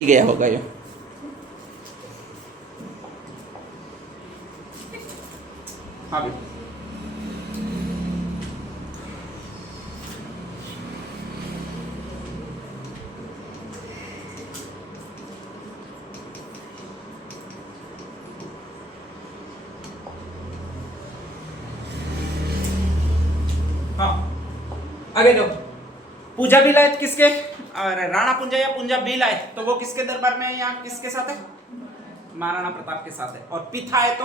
गया होगा ये। हाँ भी हाँ आगे दो। पूजा भी लाए किसके, और राणा पुंजा या पुंजा भी लाए तो वो किसके दरबार में है, यहाँ किसके साथ है, महाराणा प्रताप के साथ है। और पिथा है तो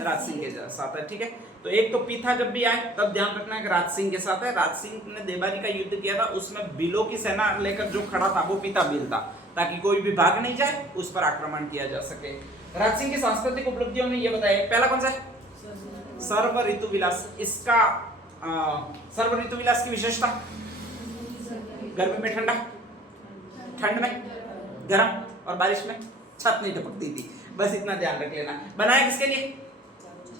राज सिंह के साथ है। ठीक है, तो एक तो पिथा जब भी आए तब ध्यान रखना है कि राज सिंह के साथ है। राज सिंह ने देवारी का युद्ध किया था, उसमें बिलों की सेना लेकर जो खड़ा था वो पिता बिल था, ताकि कोई भी भाग नहीं जाए, उस पर आक्रमण किया जा सके। राज सिंह की सांस्कृतिक उपलब्धियों में ये बताया, पहला कौन सा है, सर्व ऋतु विलास। इसका सर्व ऋतु विलास की विशेषता, गर्मी में ठंडा, ठंड में गर्म, और बारिश में छत नहीं टपकती थी। बस इतना ध्यान रख लेना। बनाया किसके लिए,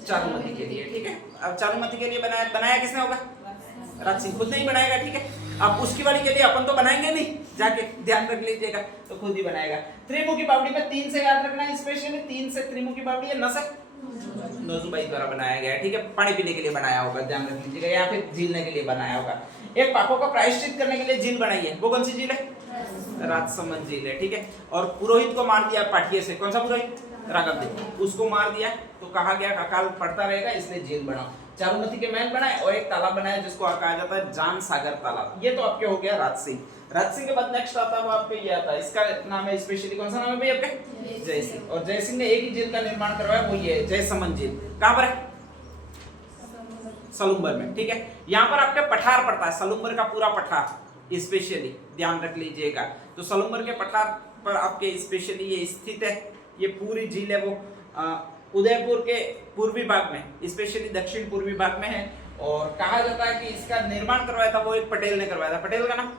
चारुमती के लिए। ठीक है, अब चारुमती के लिए बनाया किसने होगा, राज सिंह खुद नहीं बनाएगा। ठीक है, अब उसकी वाली के लिए अपन तो बनाएंगे नहीं, जाके ध्यान रख लीजिएगा, तो खुद ही बनाएगा। त्रिमुखी बावड़ी में 3 से याद रखना है, स्पेशली 3 से त्रिमुखी बावड़ी है, न से नौजुबाई द्वारा बनाया गया है। ठीक है, पानी पीने के लिए बनाया होगा, ध्यान रख लीजिएगा, या फिर झीलने के लिए बनाया होगा। एक पापों का प्रायश्चित करने के लिए झील बनाई है, वो कौन सी झील है, राजसमंद झील है। ठीक है, और पुरोहित को मार दिया पाटिये से, कौन सा पुरोहित, राघव देव, उसको मार दिया तो कहा गया अकाल पड़ता रहेगा, इसलिए झील बनाओ। चारुमती के महल बनाए और एक तालाब बनाया जिसको कहा जाता है जान सागर तालाब। ये तो आपके हो गया राज सिंह। राज सिंह के बाद नेक्स्ट आता है वो आपके ये आता है, इसका नाम है स्पेशली, कौन सा नाम है भाई आपके, जय सिंह। और जय सिंह ने एक ही झील का निर्माण करवाया, वो ये है जयसमंद झील। कहां पर है, सलुम्बर में। ठीक है, यहाँ पर आपके पठार पड़ता है, सलुम्बर का पूरा पठार स्पेशली ध्यान रख लीजिएगा। तो सलुम्बर के पठार पर आपके स्पेशली ये स्थित है। ये पूरी झील है वो उदयपुर के पूर्वी भाग में, स्पेशली दक्षिण पूर्वी भाग में है। और कहा जाता है कि इसका निर्माण करवाया था वो एक पटेल ने करवाया था, पटेल का नाम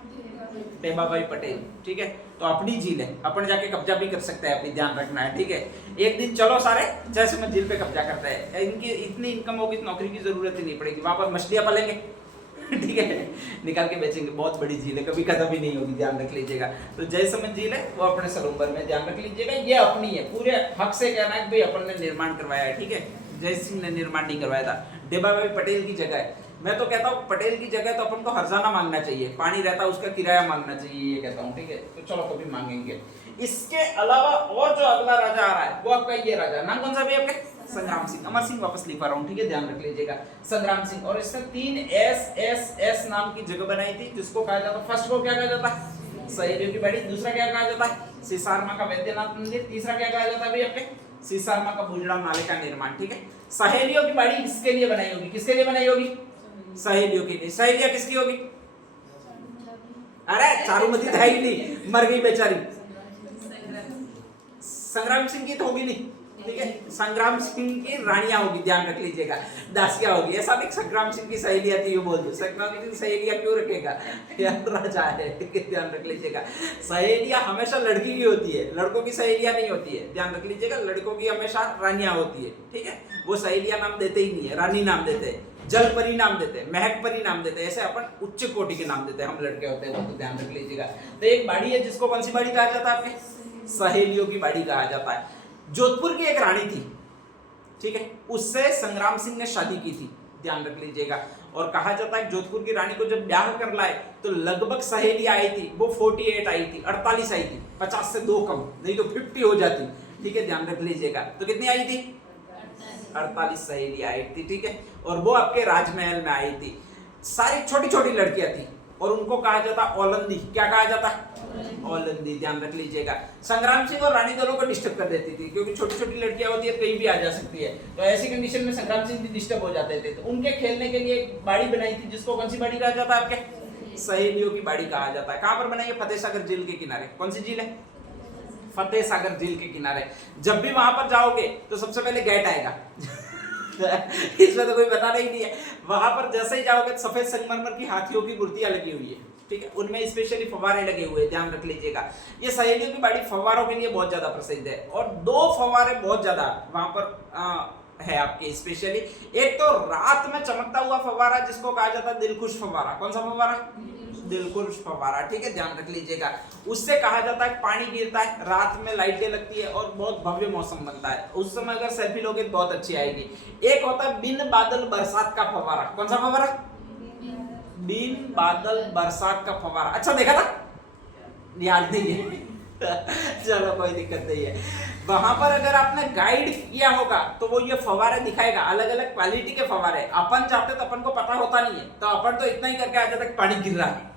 टेबा भाई पटेल। ठीक है, तो अपनी झील है, अपन जाके कब्जा भी कर सकते हैं, अपनी ध्यान रखना है। ठीक है, एक दिन चलो सारे जयसमंद झील पे कब्जा करते हैं, इनकी इतनी इनकम होगी तो नौकरी की जरूरत ही नहीं पड़ेगी, वहां पर मछलियां पालेंगे। ठीक है, निकाल के बेचेंगे, बहुत बड़ी झील है, कभी खत्म भी नहीं होगी, ध्यान रख लीजिएगा। तो जयसमंद झील है वो अपने सलुम्बर में, ध्यान रख लीजिएगा, ये अपनी है, पूरे हक से कहना है कि भाई अपन ने निर्माण करवाया है। ठीक है, जय सिंह ने निर्माण नहीं करवाया था, डेबा भाई पटेल की जगह है। मैं तो कहता हूँ पटेल की जगह तो अपन को हर्जाना मांगना चाहिए, पानी रहता उसका किराया मांगना चाहिए, ये कहता हूँ। ठीक है, तो चलो कभी मांगेंगे। इसके अलावा और जो अगला राजा आ रहा है वो आपका ये राजा, नाम कौन सा भी आपके, संग्राम सिंह। अमर सिंह वापस लिखा रहा हूँ, ठीक है, ध्यान रख लीजिएगा, संग्राम सिंह। और इसने 3 एस नाम की जगह बनाई थी, जिसको कहा जाता है, फर्स्ट को क्या कहा जाता है, सहेलियों की बाड़ी, दूसरा क्या कहा जाता है, सीसारमा का वैद्यनाथ मंदिर, तीसरा क्या कहा जाता है भाई आपके, सीसारमा का भुजड़ा नाले का निर्माण। ठीक है, सहेलियों की बाड़ी किसके लिए बनाई होगी, किसके लिए बनाई होगी, सहेलियों के लिए। सहेलियां किसकी होगी, अरे चारुमती है ही नहीं, मर गई बेचारी, संग्राम सिंह की तो होगी नहीं। ठीक है, संग्राम सिंह की रानियां होगी, ध्यान रख लीजिएगा, दासियां होगी। ऐसा नहीं संग्राम सिंह की सहेलियां थी, बोल दो, संग्राम सिंह की सहेलियां क्यों रखेगा, यार राजा है। ठीक है, ध्यान रख लीजिएगा, सहेलियां हमेशा लड़की की होती है, लड़कों की सहेलियां नहीं होती है, ध्यान रख लीजिएगा, लड़कों की हमेशा रानियां होती है। ठीक है, वो सहेलियां नाम देते ही नहीं है, रानी नाम देते हैं, जल परी नाम देते हैं, महक परी नाम देते हैं, ऐसे अपन उच्च कोटि के नाम देते हैं, हम लड़के होते हैं वो, तो ध्यान रख लीजिएगा। तो एक बाड़ी है जिसको कौन सी बाड़ी कहा जाता है आपके, सहेलियों की बाड़ी कहा जाता है। जोधपुर की एक रानी थी, ठीक है, उससे संग्राम सिंह ने शादी की थी, ध्यान रख लीजिएगा। और कहा जाता है जोधपुर की रानी को जब ब्याह कर लाए तो लगभग सहेली आई थी, वो 48 आई थी, 48 आई थी, 50 से 2 कम, नहीं तो 50 हो जाती। ठीक है, ध्यान रख लीजिएगा, तो कितनी आई थी, 48 सहेली आई थी। ठीक है, और वो आपके राजमहल में आई थी, सारी छोटी छोटी लड़कियां थी, और उनको कहा जाता औलंदी। क्या कहा जाता, औलंदी, ध्यान रख लीजिएगा। संग्राम सिंह और रानी दोनों को डिस्टर्ब कर देती थी, क्योंकि छोटी छोटी लड़कियां होती है, कहीं भी आ जा सकती है, तो ऐसी कंडीशन में संग्राम सिंह भी डिस्टर्ब हो जाते थे। तो उनके खेलने के लिए एक बाड़ी बनाई थी, जिसको कौन सी बाड़ी कहा जाता है आपके, सहेलियों की बाड़ी कहा जाता है। कहां पर बनाई है, फतेह सागर झील के किनारे। कौन सी झील है, फतेह सागर झील के किनारे। जब भी वहां पर जाओगे तो सबसे पहले गेट आएगा इसमें तो कोई बताना ही नहीं है। वहां पर जैसे ही जाओगे तो सफेद संगमरमर की हाथियों की मूर्तियां लगी हुई है। ठीक है, उनमें स्पेशली फव्वारे लगे हुए हैं, ध्यान रख लीजिएगा। ये सहेलियों की बाड़ी फव्वारों के लिए बहुत ज्यादा प्रसिद्ध है, और 2 फव्वारे बहुत ज्यादा वहां पर है आपके स्पेशली। एक तो रात में चमकता हुआ फव्वारा जिसको कहा जाता है दिलखुश फव्वारा। कौन सा फव्वारा, बिल्कुल फव्वारा, ठीक है, ध्यान रख लीजिएगा। उससे कहा जाता है पानी गिरता है, रात में लाइटें लगती है और बहुत भव्य मौसम बनता है। उस समय अगर सेल्फी लोगे तो बहुत अच्छी आएगी। एक होता है बिन बादल बरसात का फव्वारा। कौन सा फव्वारा? बिन बादल बरसात का फव्वारा। अच्छा देखा था, याद नहीं है चलो कोई दिक्कत नहीं है। वहां पर अगर आपने गाइड किया होगा तो वो ये फव्वारे दिखाएगा, अलग अलग क्वालिटी के फव्वारे। अपन चाहते तो अपन को पता होता नहीं है, तो अपन तो इतना ही करके आ जाता है पानी गिर रहा है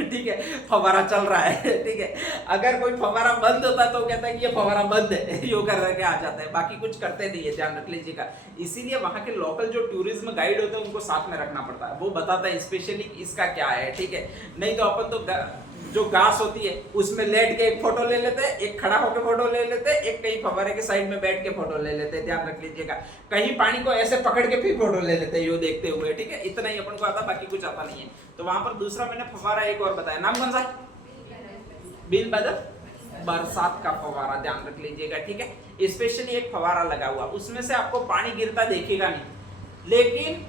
ठीक है, फव्वारा चल रहा है, ठीक है। अगर कोई फव्वारा बंद होता है तो कहता है कि ये फव्वारा बंद है यो करके आ जाता है, बाकी कुछ करते नहीं है, ध्यान रख लीजिएगा। इसीलिए वहां के लोकल जो टूरिज्म गाइड होते हैं उनको साथ में रखना पड़ता है, वो बताता है स्पेशली इसका क्या है, ठीक है। नहीं तो अपन तो जो घास होती है उसमें लेट के एक फोटो ले लेते हैं, एक खड़ा होकर फोटो ले लेते हैं, एक कहीं फव्वारे के साइड में बैठ के फोटो ले लेते हैं, ध्यान रख लीजिएगा। कहीं पानी को ऐसे पकड़ के फिर फोटो ले लेते हैं यो देखते हुए, ठीक है। इतना ही अपन को आता, बाकी कुछ आता नहीं है। तो वहां पर दूसरा मैंने फव्वारा एक और बताया, नाम कौन सा? बिन बादल बरसात का फव्वारा, ध्यान रख लीजिएगा, ठीक है। स्पेशली एक फव्वारा लगा हुआ, उसमें से आपको पानी गिरता देखेगा नहीं, लेकिन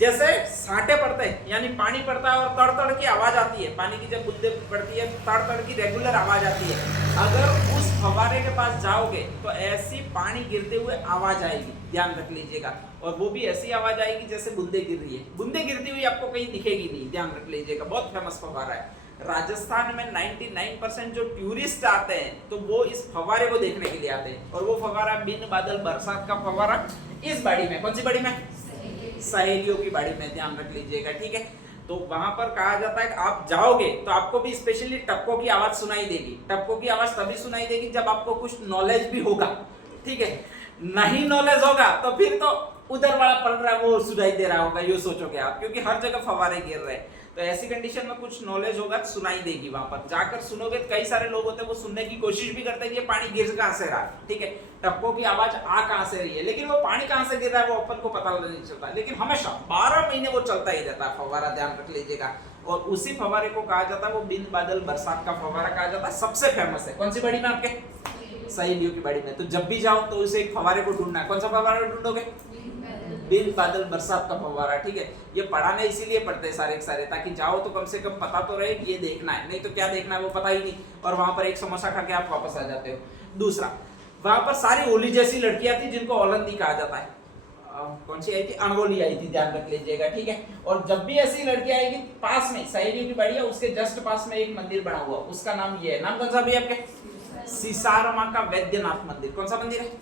जैसे छांटे पड़ते हैं यानी पानी पड़ता है और तड़ तड़ की आवाज आती है, पानी की जब बूंदे पड़ती है तड़ तड़ की रेगुलर आवाज आती है। अगर उस फव्वारे के पास जाओगे तो ऐसी पानी गिरते हुए आवाज आएगी, ध्यान रख लीजिएगा। और वो भी ऐसी आवाज आएगी जैसे बूंदे गिर रही है, बूंदे गिरती हुई आपको कहीं दिखेगी नहीं, ध्यान रख लीजिएगा। बहुत फेमस फव्वारा है। राजस्थान में 99% जो टूरिस्ट आते हैं तो वो इस फव्वारे को देखने के लिए आते हैं, और वो फव्वारा बिन बादल बरसात का फव्वारा इस बाड़ी में, कौन सी बाड़ी में? सहेलियों की बाड़ी में, ध्यान रख लीजिएगा, ठीक है। तो वहां पर कहा जाता है कि आप जाओगे तो आपको भी स्पेशली टप्पों की आवाज सुनाई देगी। टप्पों की आवाज तभी सुनाई देगी जब आपको कुछ नॉलेज भी होगा, ठीक है। नहीं नॉलेज होगा तो फिर तो उधर वाला पड़ रहा है वो सुनाई दे रहा होगा, ये सोचोगे आप, क्योंकि हर जगह फव्वारे गिर रहे हैं। तो ऐसी कंडीशन में कुछ नॉलेज होगा तो सुनाई देगी। वहां पर जाकर सुनोगे तो कई सारे लोग होते हैं वो सुनने की कोशिश भी करते हैं कि ये पानी गिर कहां से रहा, ठीक है, टप्पों की आवाज आ कहां से रही है, लेकिन वो पानी कहां से गिर रहा है वो अपन को पता नहीं चलता। लेकिन हमेशा 12 महीने वो चलता ही रहता है फव्वारा, ध्यान रख लीजिएगा। और उसी फव्वारे को कहा जाता है, वो बिन बादल बरसात का फव्वारा कहा जाता है, सबसे फेमस है। कौन सी बाड़ी में? आपके सहेलियों की बाड़ी में। तो जब भी जाओ तो उसे एक फव्वारे को ढूंढना है। कौन सा फव्वारा ढूंढोगे? बिन बादल बरसात का फव्वारा, ठीक है। ये पढ़ाने इसीलिए पढ़ते हैं सारे के सारे, ताकि जाओ तो कम से कम पता तो रहे कि ये देखना है, नहीं तो क्या देखना है वो पता ही नहीं, और वहां पर एक समोसा खा के आप वापस आ जाते हो। दूसरा, वहां पर सारी ओली जैसी लड़कियां थी जिनको ओलंदी कहा जाता है। कौन सी आई थी? अणगोली आई थी, ध्यान रख लीजिएगा, ठीक है। और जब भी ऐसी लड़की आएगी, पास में सहेलियों की बाड़ी है, उसके जस्ट पास में एक मंदिर बना हुआ, उसका नाम ये है। नाम कौन सा भी आपके? सिसारमा का वैद्यनाथ मंदिर। कौन सा मंदिर है?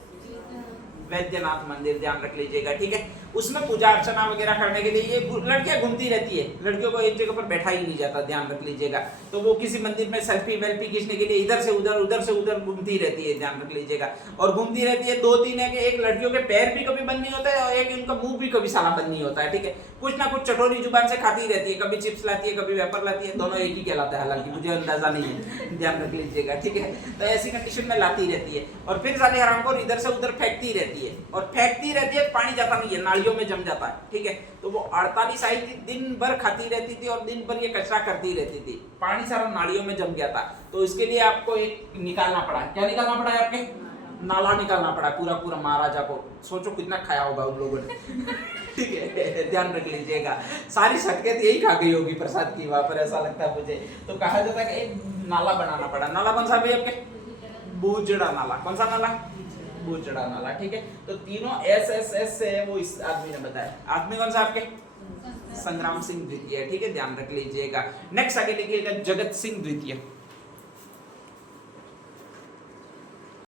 वैद्यनाथ मंदिर, ध्यान रख लीजिएगा, ठीक है। उसमें पूजा अर्चना वगैरह करने के लिए ये लड़कियां घूमती रहती है, लड़कियों को एक जगह पर बैठा ही नहीं जाता, ध्यान रख लीजिएगा। तो वो किसी मंदिर में सेल्फी वेल्फी खींचने के लिए इधर से उधर घूमती रहती है, ध्यान रख लीजिएगा। और घूमती रहती है, 2-3 है कि एक लड़कियों के पैर भी कभी बंद नहीं होते और एक इनका मुंह भी कभी साला बंद नहीं होता है, ठीक है। कुछ ना कुछ चटोरी जुबान से खाती रहती है, कभी चिप्स लाती है, कभी वेपर लाती है, दोनों एक ही कहलाते हैं, हालांकि मुझे अंदाजा नहीं है, ध्यान रख लीजिएगा, ठीक है। तो ऐसी कंडीशन में लाती रहती है और फिर साले हराम को इधर से उधर फेंकती रहती है, और फेंकती रहती है, पानी जाता नहीं है, नालियों में जम जाता है, ठीक है। तो वो 48 आई थी, दिन भर खाती रहती थी और दिन भर ये कचरा करती रहती थी, पानी सारा नालियों में जम गया था। तो इसके लिए आपको एक निकालना पड़ा। क्या निकालना पड़ा है? आपके नाला निकालना पड़ा पूरा महाराजा को। सोचो कितना खाया होगा उन लोगों ने ठीक है, ध्यान रख लीजिएगा। सारी शक्तियां यही खा गई होगी प्रसाद की वहां पर, ऐसा लगता है मुझे। तो कहा जाता है कि एक नाला बनाना पड़ा। नाला कौन सा भी आपके? बूजड़ा नाला। कौन सा नाला? बूजड़ा नाला, ठीक है। तो तीनों एस से वो इस आदमी ने बताया। आदमी कौन सा आपके? संग्राम सिंह द्वितीय, ठीक है, ध्यान रख लीजिएगा। नेक्स्ट आगे लिखिएगा जगत सिंह द्वितीय।